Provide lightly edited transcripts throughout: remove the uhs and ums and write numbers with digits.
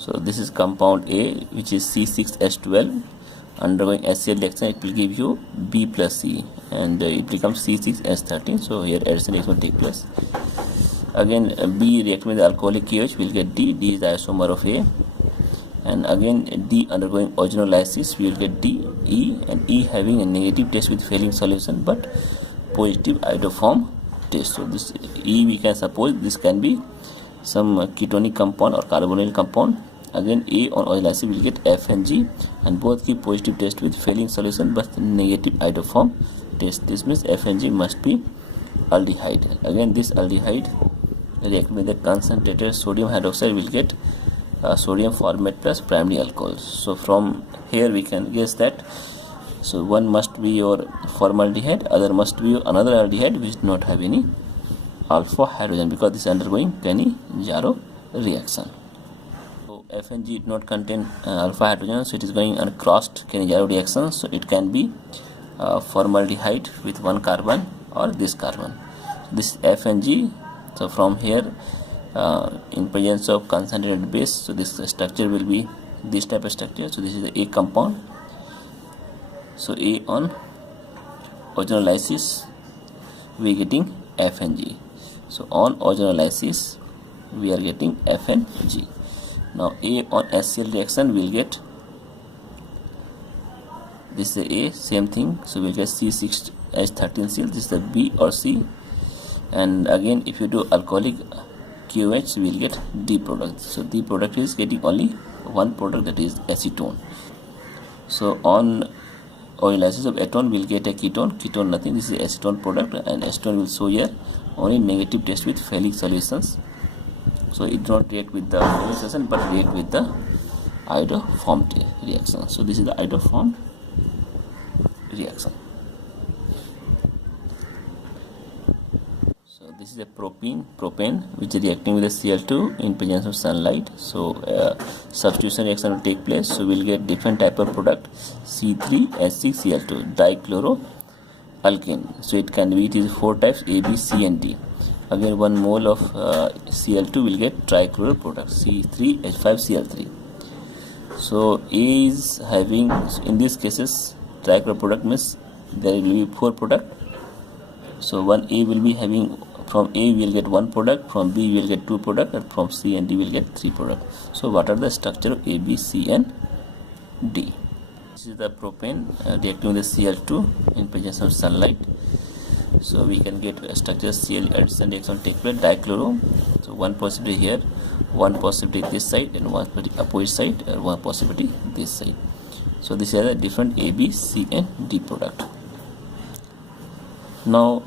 So this is compound A, which is C6H12. Undergoing HCl reaction, it will give you B plus C, and it becomes C6H13. So here addition reaction will take place. Again, B reacting with the alcoholic KOH will get D. D is the isomer of A. And again, D undergoing ozenolysis, we will get D. E, and E having a negative test with failing solution but positive iodoform test. So this E, we can suppose this can be some ketonic compound or carbonyl compound. Again, A on ozenolysis will get F and G, and both give positive test with failing solution but negative iodoform test. This means F and G must be aldehyde. Again, this aldehyde reacting with the concentrated sodium hydroxide will get sodium formate plus primary alcohol. So from here we can guess that, so one must be your formaldehyde, other must be another aldehyde which does not have any alpha hydrogen, because this is undergoing Cannizzaro reaction. So F and G did not contain alpha hydrogen, so it is going uncrossed Cannizzaro reaction. So it can be formaldehyde with one carbon or this carbon. This F and G. So from here, in presence of concentrated base, so this structure will be this type of structure. So this is the A compound. So A on ozenolysis, we are getting F and G. So on ozenolysis, we are getting F and G. Now A on HCl reaction, we will get this is the A, same thing. So we will get C6H13Cl. This is the B or C. And again, if you do alcoholic KOH, we will get D product. So D product is getting only one product, that is acetone. So on ozenolysis of acetone, we will get a ketone. Ketone nothing, this is acetone product, and acetone will show here only negative test with phthalate solutions. So it do not react with the phthalate solution but react with the iodoform reaction. So this is the iodoform reaction. This is a propane which is reacting with the Cl2 in presence of sunlight. So substitution reaction will take place. So we will get different type of product, C3H6Cl2 dichloroalkane. So it is 4 types, A, B, C and D. Again, 1 mole of Cl2 will get trichloro product, C3H5Cl3. So A is having, in these cases, trichloro product means there will be 4 product. So one A will be having, from A we will get 1 product, from B we will get 2 product, and from C and D we will get 3 product. So what are the structure of A, B, C and D? This is the propane reacting with the Cl2 in presence of sunlight. So we can get a structure Cl addition reaction take place, dichloro. So one possibility here, one possibility this side, and one possibility opposite side, and one possibility this side. So these are the different A, B, C and D product. Now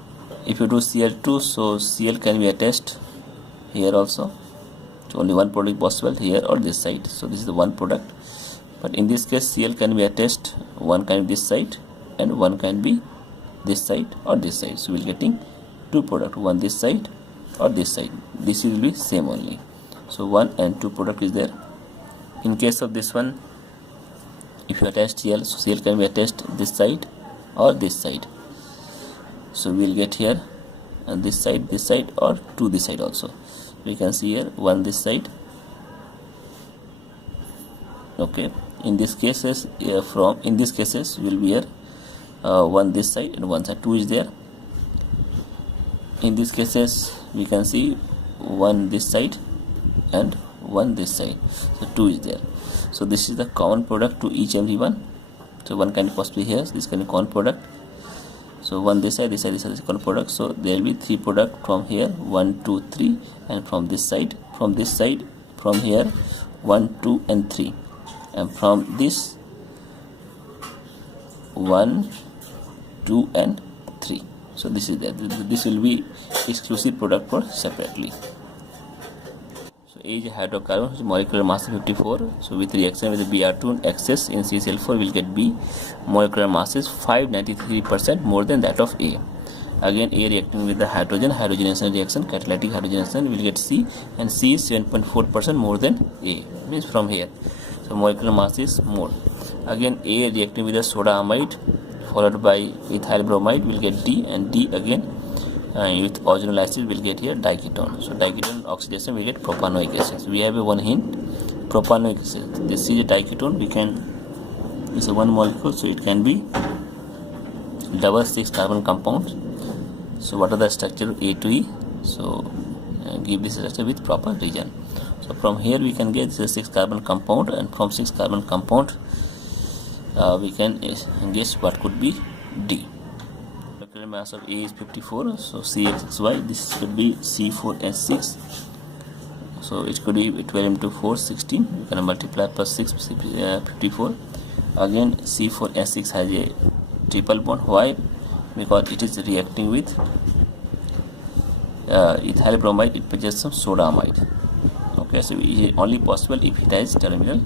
if you do Cl2, so Cl can be attached here also. So only one product possible here or this side. So this is the one product. But in this case, Cl can be attached, one can be this side and one can be this side or this side. So we are getting 2 product, one this side or this side. This will be same only. So 1 and 2 product is there. In case of this one, if you attach Cl, so Cl can be attached this side or this side. So we will get here and this side or to this side also. We can see here one this side. Okay, in these cases will be here one this side and one side, 2 is there. In these cases we can see one this side and one this side, so 2 is there. So this is the common product to each every one. So one can possibly here, this can be common product. So one this side, this common product. So there will be 3 product from here, 1, 2, 3, and from this side, from here 1, 2 and 3, and from this 1, 2 and 3. So this is that. This will be exclusive product for separately. So A is a hydrocarbon, which molecular mass is 54. So with reaction with the Br2 and excess in CCl4, we'll get B. Molecular mass is 593% more than that of A. Again, A reacting with the hydrogenation reaction, catalytic hydrogenation, will get C, and C is 7.4% more than A, means from here. So molecular mass is more. Again, A reacting with the soda amide followed by ethyl bromide will get D, and D again with ozenolysis will get here diketone. So diketone oxidation will get propanoic acid. So we have a one hint, propanoic acid. This is a diketone. We can, it's a one molecule, so it can be double 6 carbon compounds. So what are the structure A to E? So give this structure with proper region. So from here we can get this 6 carbon compound, and from 6 carbon compound we can guess what could be D. Molecular mass of A is 54, so CXY, this could be C4H6. So it could be 12 into 4, 16. You can multiply plus 6, 54. Again C4H6 has a triple bond. Why? Because it is reacting with ethyl bromide. It possesses some soda amide. Okay, so it is only possible if it has terminal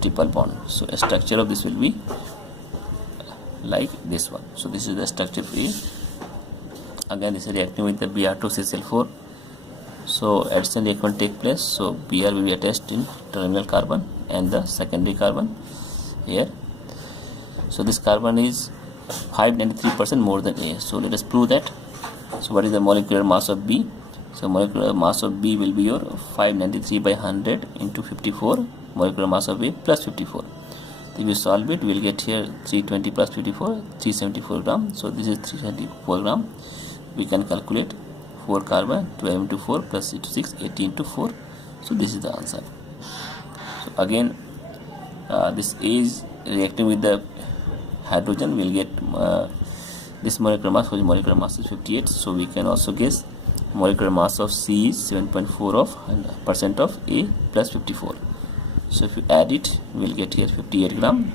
triple bond. So a structure of this will be like this one. So this is the structure A. Again this is reacting with the Br2CCl4. So addition reaction will take place. So Br will be attached in terminal carbon and the secondary carbon here. So this carbon is 593% more than A. So let us prove that. So what is the molecular mass of B? So molecular mass of B will be your 593 by 100 into 54. Molecular mass of A plus 54. If you solve it, we will get here 320 plus 54, 374 gram. So this is 374 gram. We can calculate 4 carbon, 12 into 4 plus 6, 18 into 4. So this is the answer. So again this A is reacting with the hydrogen. We will get this molecular mass, whose molecular mass is 58. So we can also guess molecular mass of C is 7.4 of % of A plus 54. So if you add it, we will get here 58 gram,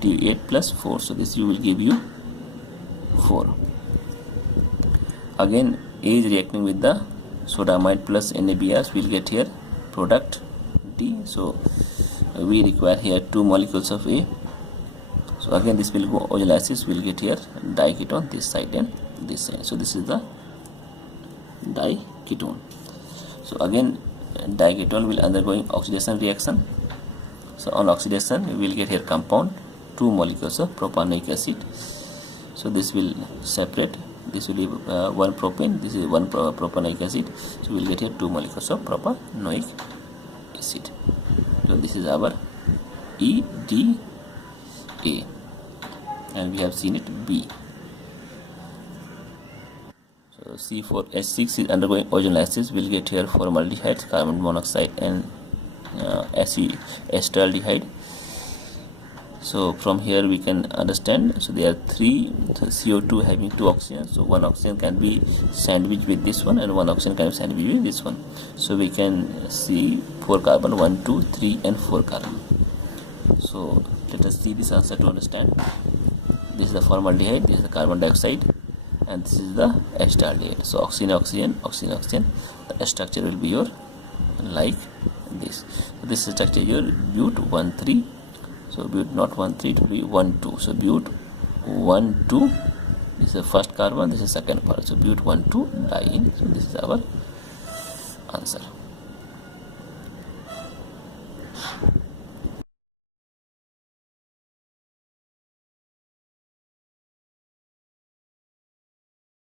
58 plus 4. So this will give you 4. Again A is reacting with the soda amide plus NaBr. We will get here product D. So we require here 2 molecules of A. So again this will go ozolysis. We will get here diketone this side and this side. So this is the diketone. So again diketone will undergoing oxidation reaction. So on oxidation we will get here compound 2 molecules of propanoic acid. So this will separate. This will be one propane. This is one propanoic acid. So we will get here 2 molecules of propanoic acid. So this is our EDA, and we have seen it B. So C4H6 is undergoing ozonolysis. We will get here formaldehyde, carbon monoxide, and acetaldehyde. So from here we can understand. So there are 3 CO2 having 2 oxygens. So one oxygen can be sandwiched with this one, and one oxygen can be sandwiched with this one. So we can see 4 carbon, 1, 2, 3, and 4 carbon. So let us see this answer to understand. This is the formaldehyde, this is the carbon dioxide, and this is the acetaldehyde. So oxygen, oxygen, oxygen, oxygen. The structure will be your like this. So this structure your but 1, 3. So but not 1, 3, it will be 1, 2. So but 1, 2. This is the first carbon, this is second carbon. So but 1, 2 diene. So this is our answer.